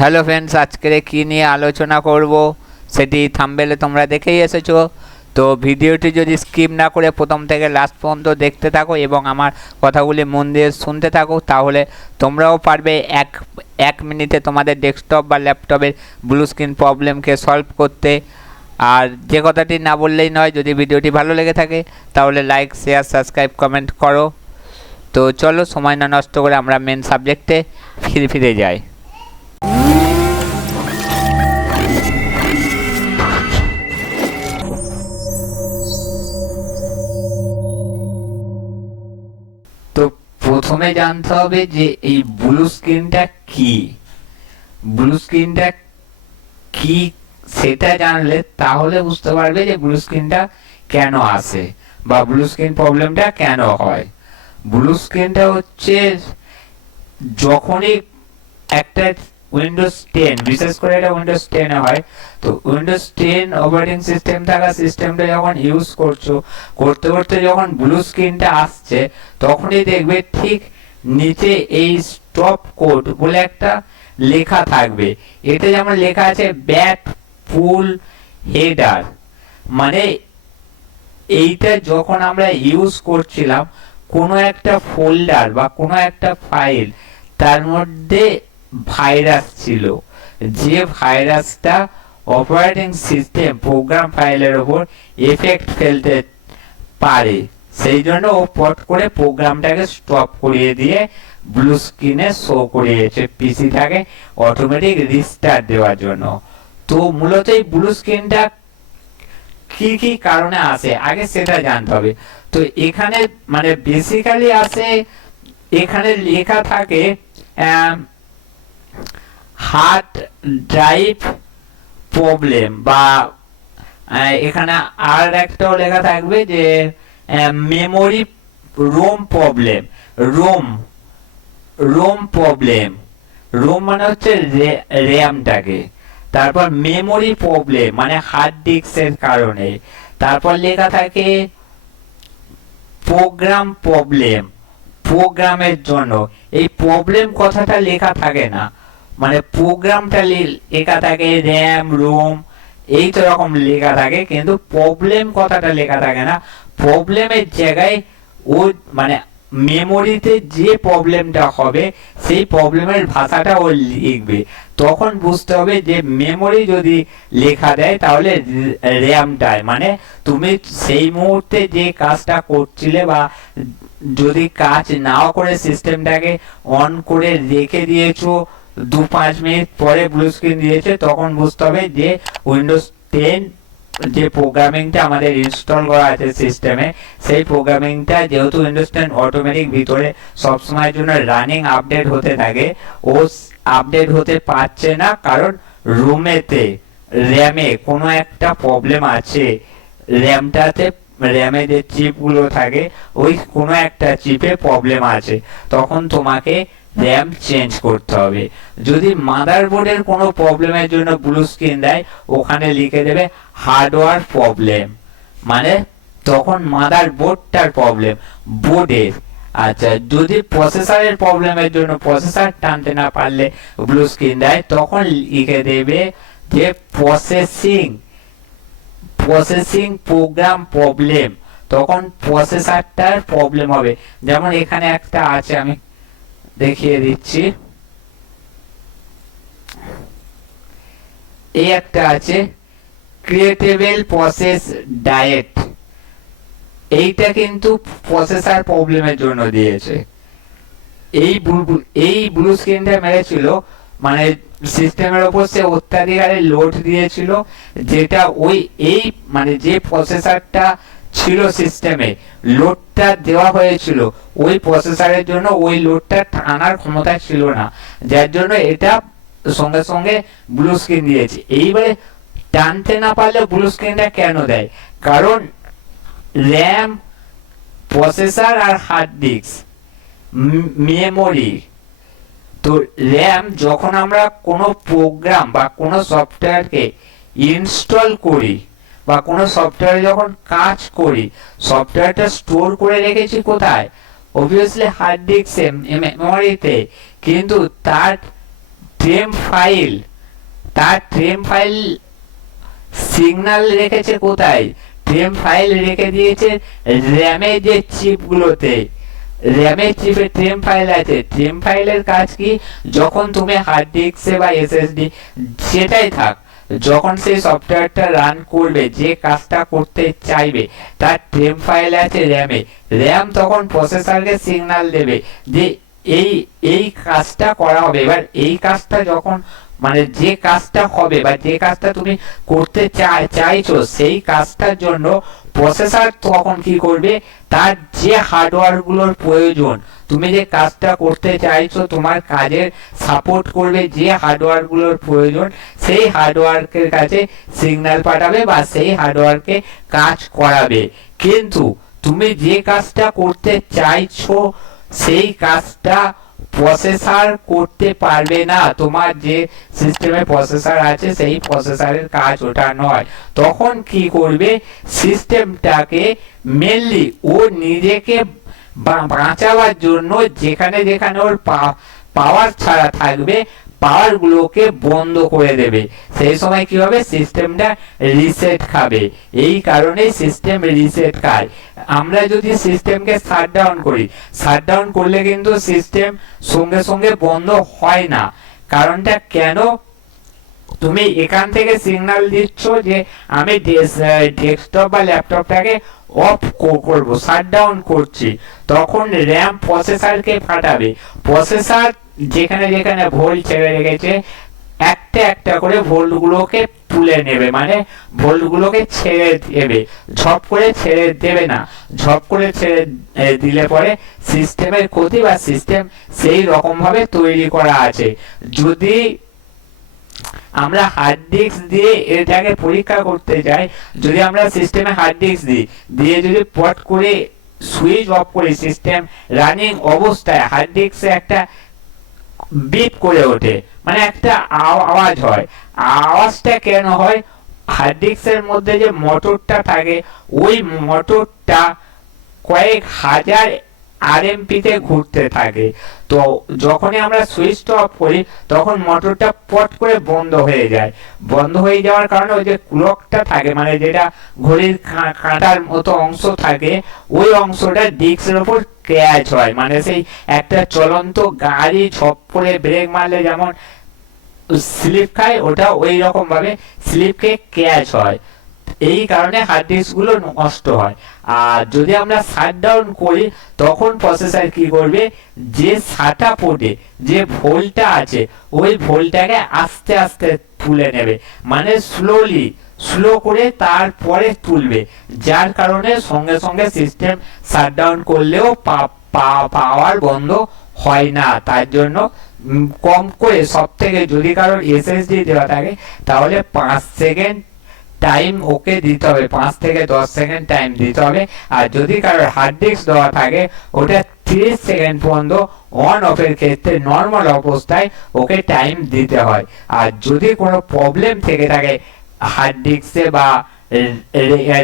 Hello friends, আজকে কি নিয়ে আলোচনা করব সেটি থাম্বনেলে তোমরা দেখেই এসেছো। তো ভিডিওটি যদি স্কিপ না করে প্রথম থেকে লাস্ট পর্যন্ত দেখতে থাকো এবং আমার কথাগুলি মন দিয়ে শুনতে থাকো, তাহলে তোমরাও পারবে এক মিনিটে তোমাদের ডেস্কটপ বা ল্যাপটপের ব্লু স্ক্রিন প্রবলেমকে সলভ করতে। আর যে কথাটি না বললেই নয়, যদি ভিডিওটি ভালো লেগে থাকে তাহলে লাইক, শেয়ার, সাবস্ক্রাইব, কমেন্ট করো। তো চলো সময় না নষ্ট করে আমরা মেন সাবজেক্টে ফিরে যাই। তো প্রথমে জানতে হবে যে এই ব্লু স্ক্রিনটা কি। ব্লু স্ক্রিনটা কি সেটা জানলে তাহলে বুঝতে পারবে যে ব্লু স্ক্রিনটা কেন আসে বা ব্লু স্ক্রিন প্রবলেমটা কেন হয়। ব্লু স্ক্রিনটা হচ্ছে যখনই একটা উইন্ডোজ 10, বিশেষ করে এটা উইন্ডোজ 10 এ হয়। তো উইন্ডোজ 10 অপারেটিং সিস্টেম থাকা সিস্টেমটা যখন ইউজ করতে করতে যখন ব্লু স্ক্রিনটা আসছে, তখনই দেখবে ঠিক নিচে এই স্টপ কোড বলে একটা লেখা থাকবে। এটা যেমন লেখা আছে ব্যাক ফুল হেডার, মানে এইটা যখন আমরা ইউজ করছিলাম কোনো একটা ফোল্ডার বা কোনো একটা ফাইল, তার মধ্যে ভাইরাস ছিল, যে ভাইরাসটা অপারেটিং সিস্টেম প্রোগ্রাম ফাইলের উপর এফেক্ট ফেলতে পারে, সেই জন্য ও পট করে প্রোগ্রামটাকে স্টপ করিয়ে দিয়ে ব্লু স্ক্রিনে শো করিয়েছে পিসিটাকে অটোমেটিক রিস্টার্ট দেওয়ার জন্য। তো মূলত এই ব্লু স্ক্রিনটা কি কি কারণে আসে আগে সেটা জানতে হবে। তো এখানে মানে বেসিক্যালি আসে, এখানে লেখা থাকে হার্ড ড্রাইভ প্রবলেম, বা এখানে আর একটাও লেখা থাকবে যে memory ROM problem. ROM ROM problem, ROM মানে হচ্ছে র্যামটাকে। তারপর মেমোরি প্রবলেম মানে হার্ড ডিস্কের কারণে। তারপর লেখা থাকে প্রোগ্রাম প্রবলেম, প্রোগ্রামের জন্য। এই প্রবলেম কথাটা লেখা থাকে না, মানে প্রোগ্রামটা লেখা থাকে র্যাম রোম এই তো রকম লেখা থাকে, কিন্তু প্রবলেম কথাটা লেখা থাকে না। প্রবলেমের জায়গায় ও মানে মেমোরিতে যে প্রবলেমটা হবে সেই প্রবলেমের ভাষাটা ও লিখবে। তখন বুঝতে হবে যে মেমোরি যদি লেখা দেয় তাহলে র্যামটায়, মানে তুমি সেই মুহূর্তে যে কাজটা করছিলে বা যদি কাজ নাও করে সিস্টেমটাকে অন করে রেখে দিয়েছো, 2-5 মিনিট পরে ব্লু স্ক্রিন দিয়েছে, তখন বুঝতে হবে যে উইন্ডোজ 10 যে প্রোগ্রামিংটা আমাদের ইনস্টল করা আছে সিস্টেমে, সেই প্রোগ্রামিংটা যেহেতু উইন্ডোজ 10 অটোমেটিক ভিতরে সবসময়ের জন্য রানিং আপডেট হতে থাকে, ও আপডেট হতে পারছে না কারণ রুমেতে র্যামে কোনো একটা প্রবলেম আছে। র্যামটাতে র্যামে যে চিপগুলো থাকে ওই কোনো একটা চিপে প্রবলেম আছে, তখন তোমাকে র্যাম চেঞ্জ করতে হবে। যদি মাদারবোর্ডের কোনো প্রবলেমের জন্য ব্লু স্ক্রিন দেয়, ওখানে লিখে দেবে হার্ডওয়্যার প্রবলেম, মানে তখন মাদারবোর্ডটার প্রবলেম, বোর্ডের। আচ্ছা, যদি প্রসেসরের প্রবলেমের জন্য প্রসেসর টানতে না পারলে ব্লু স্ক্রিন দেয়, তখন লিখে দেবে যে প্রসেসিং প্রোগ্রাম প্রবলেম, তখন প্রসেসরটার প্রবলেম হবে। যেমন এখানে একটা আছে, আমি দেখিয়ে দিচ্ছি, এই একটা আছে ক্রিয়েটেবল প্রসেস ডায়েট, এইটা কিন্তু প্রসেসর প্রবলেমের জন্য দিয়েছে। এই ব্লু স্ক্রিনটা মেরেছিল মানে সিস্টেমের উপর সে অত্যাধিকারে লোড দিয়েছিল, যেটা ওই এই মানে যে প্রসেসরটা ছিল সিস্টেমে লোডটা দেওয়া হয়েছিল, ওই প্রসেসরের জন্য ওই লোডটা টানার ক্ষমতা ছিল না, যার জন্য এটা সঙ্গে সঙ্গে ব্লু স্ক্রিন দিয়েছে। এইবারে টানতে না পারলে ব্লু স্ক্রিনটা কেন দেয়? কারণ র্যাম, প্রসেসর আর হার্ড ডিস্ক, মেমোরি। তো র্যাম যখন আমরা কোনো প্রোগ্রাম বা কোনো সফটওয়্যারকে ইনস্টল করি বা কোনো সফটওয়্যারে যখন কাজ করি, সফটওয়্যারটা স্টোর করে রেখেছি কোথায়? অবভিয়াসলি হার্ড ডিস্কে, মেমোরিতে, কিন্তু তার ট্রেম ফাইল, তার ট্রেম ফাইল সিগন্যাল রেখেছে কোথায়? ট্রেম ফাইল রেখে দিয়েছে র্যামের যে চিপগুলোতে। র্যামের চিপে ট্রেম ফাইল আছে। ট্রেম ফাইলের কাজ কি? যখন তুমি হার্ড ডিস্কে বা এসএসডি সেটাই থাক, যখন সেই সফটওয়্যারটা রান করবে, যে কাজটা করতে চাইবে, তার ট্রেম ফাইল আছে র্যামে। র্যাম তখন প্রসেসরকে সিগন্যাল দেবে যে এই এই কাজটা করা হবে। এবার এই কাজটা যখন মানে যে কাজটা হবে বা যে কাজটা তুমি করতে চাইছো, সেই কাজটার জন্য প্রসেসর তখন কি করবে, তার যে হার্ডওয়্যার গুলোর প্রয়োজন, তুমি যে কাজটা করতে চাইছো, তোমার কাজের সাপোর্ট করবে যে হার্ডওয়্যার গুলোর প্রয়োজন, সেই হার্ডওয়্যারের কাছে সিগন্যাল পাঠাবে বা সেই হার্ডওয়্যারকে কাজ করাবে। কিন্তু তুমি যে কাজটা করতে চাইছো সেই কাজটা প্রসেসর করতে পারবে না। তোমার যে সিস্টেমে প্রসেসর আছে সেই প্রসেসরের কাজ ওটা নয়। তখন কি করবে, সিস্টেমটাকে মেনলি ও নিজেকে বাঁচাবার জন্য যেখানে যেখানে ওর পাওয়ার ছাড়া থাকবে, পাওয়ার গুলোকে বন্ধ করে দেবে। সেই সময় কি হবে, সিস্টেমটা রিসেট খাবে। এই কারণে সিস্টেম রিসেট খায়। আমরা যদি সিস্টেমকে শাটডাউন করি, শাটডাউন করলে কিন্তু সিস্টেম সঙ্গে সঙ্গে বন্ধ হয় না। কারণটা কেন, তুমি এখান থেকে সিগন্যাল দিচ্ছ যে আমি ডেস্কটপ বা ল্যাপটপটাকে অফ করব, শাটডাউন করছি, তখন র্যাম প্রসেসরকে ফাটাবে। প্রসেসর যেখানে যেখানে ভোল্ট ছেড়ে রেখেছে, একটা একটা করে ভোল্ট গুলোকে তুলে নেবে, মানে ভোল্ট গুলোকে ছেড়ে দেবে। ঝপ করে ছেড়ে দেবে না। ঝপ করে ছেড়ে দিলে পরে সিস্টেমের ক্ষতি, বা সিস্টেম সেই রকম ভাবে তৈরি করা আছে। যদি আমরা হার্ড ডিস্ক দিয়ে এটাকে পরীক্ষা করতে যাই, যদি আমরা সিস্টেমে হার্ড ডিস্ক দিয়ে যদি পট করে সুইচ অফ করি, সিস্টেম রানিং অবস্থায় হার্ড ডিস্কে একটা বিপ করে ওঠে, মানে একটা আওয়াজ হয়। আওয়াজটা কেন হয়, হার্ড ডিস্কের মধ্যে যে মোটরটা থাকে, ওই মোটরটা কয়েক হাজার আরএমপি তে ঘুরতে থাকে। তো যখনই আমরা সুইচটা অফ করি, তখন মোটরটা পট করে বন্ধ হয়ে যায়। বন্ধ হয়ে যাওয়ার কারণে ওই যে ক্লকটা থাকে, মানে যেটা ঘড়ির কাঁটার মতো অংশ থাকে, ওই অংশটা ডিস্কের উপর ক্র্যাশ হয়। মানে সেই একটা চলন্ত গাড়ি ঝপ করে ব্রেক মারলে যেমন স্লিপ খায়, ওটা ওই রকম ভাবে স্লিপকে ক্র্যাশ হয়। এই কারণে হার্ড ডিস্ক গুলো নষ্ট হয়। আর যদি আমরা শাটডাউন করি, তখন প্রসেসর কি করবে, যে সাটা পোর্টে যে ভোল্টটা আছে, ওই ভোল্টটাকে আস্তে আস্তে তুলে নেবে, মানে স্লো করে তারপরে তুলবে। যার কারণে সঙ্গে সঙ্গে সিস্টেম শাটডাউন করলেও পাওয়ার বন্ধ হয় না। তার জন্য কম করে, সব থেকে যদি কারোর এসএসডি দেওয়া থাকে, তাহলে 5 সেকেন্ড টাইম ওকে দিতে হবে, 5 থেকে 10 সেকেন্ড টাইম দিতে হবে। আর যদি কারোর হার্ড ডিস্ক দেওয়া থাকে, ওটা 30 সেকেন্ড পর্যন্ত অন অফের ক্ষেত্রে নর্মাল অবস্থায় ওকে টাইম দিতে হয়। আর যদি কোনো প্রবলেম থেকে থাকে হার্ড ডিস্কে বা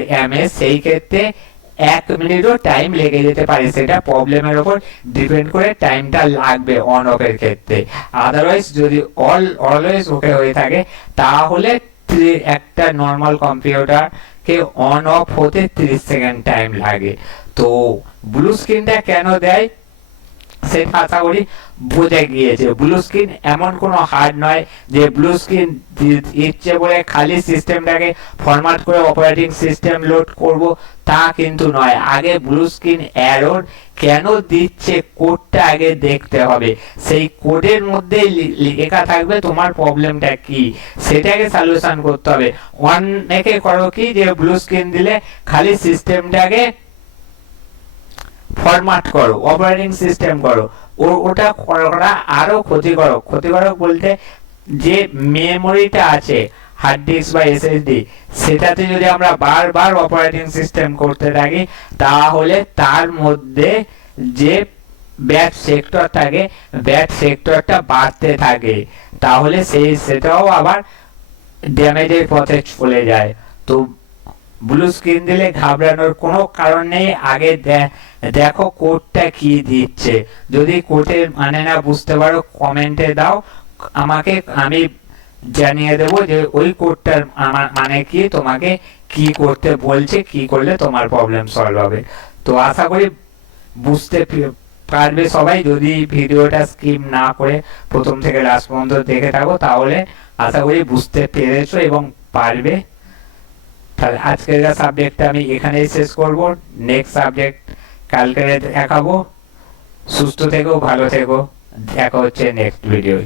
র্যামে, সেই ক্ষেত্রে 1 মিনিটও টাইম লেগে যেতে পারে। সেটা প্রবলেমের উপর ডিপেন্ড করে টাইমটা লাগবে অন অফের ক্ষেত্রে। আদারওয়াইজ যদি অলওয়েজ ওকে হয়ে থাকে, তাহলে একটা normal computer K on of হতে 30 সেকেন্ড টাইম লাগে। তো ব্লু স্ক্রিনটা কেন দেয় সেটা আশা করি বোঝা গিয়েছে। ব্লু স্ক্রিন এমন কোনো হার্ড নয় যে ব্লু স্ক্রিন ইচ্ছে বলে খালি সিস্টেমটাকে ফরম্যাট করে অপারেটিং সিস্টেম লোড করব, তা কিন্তু নয়। আগে ব্লু স্ক্রিন এরর কেন দিচ্ছে, কোডটা আগে দেখতে হবে। সেই কোডের মধ্যে লেখা থাকবে তোমার প্রবলেমটা কি, সেটাকে সলিউশন করতে হবে। অনেকে করো কি, যে ব্লু স্ক্রিন দিলে খালি সিস্টেমটাকে ফরম্যাট করো, অপারেটিং সিস্টেম করো, ওটা করা আরো ক্ষতিকারক বলতে, যে মেমোরিটা আছে হার্ড ডিস্ক বা এসএসডি, সেটাতে যদি আমরা বারবার অপারেটিং সিস্টেম করতে থাকি, তাহলে তার মধ্যে যে ব্যাড সেক্টর থাকে, ব্যাড সেক্টরটা বাড়তে থাকে, তাহলে সেটাও আবার ড্যামেজের পথে চলে যায়। তো ব্লু স্ক্রিন দিলে ঘাবড়ানোর কোনো কারণ নেই। আগে দেখো কোডটা কি দিচ্ছে। যদি কোডের মানে না বুঝতে পারো, কমেন্টে দাও, আমাকে আমি জানিয়ে দেব যে ওই কোডটার আমার মানে কি, তোমাকে কি করতে বলছে, কি করলে তোমার প্রবলেম সলভ হবে। তো আশা করি বুঝতে পারবে সবাই। যদি ভিডিওটা স্কিপ না করে প্রথম থেকে লাস্ট পর্যন্ত দেখে থাকো তাহলে আশা করি বুঝতে পেরেছো এবং পারবে। তাহলে আজকের সাবজেক্টটা আমি এখানেই শেষ করব। নেক্সট সাবজেক্ট কালকে দেখাবো। সুস্থ থেকো, ভালো থেকো, দেখা হচ্ছে নেক্সট ভিডিও।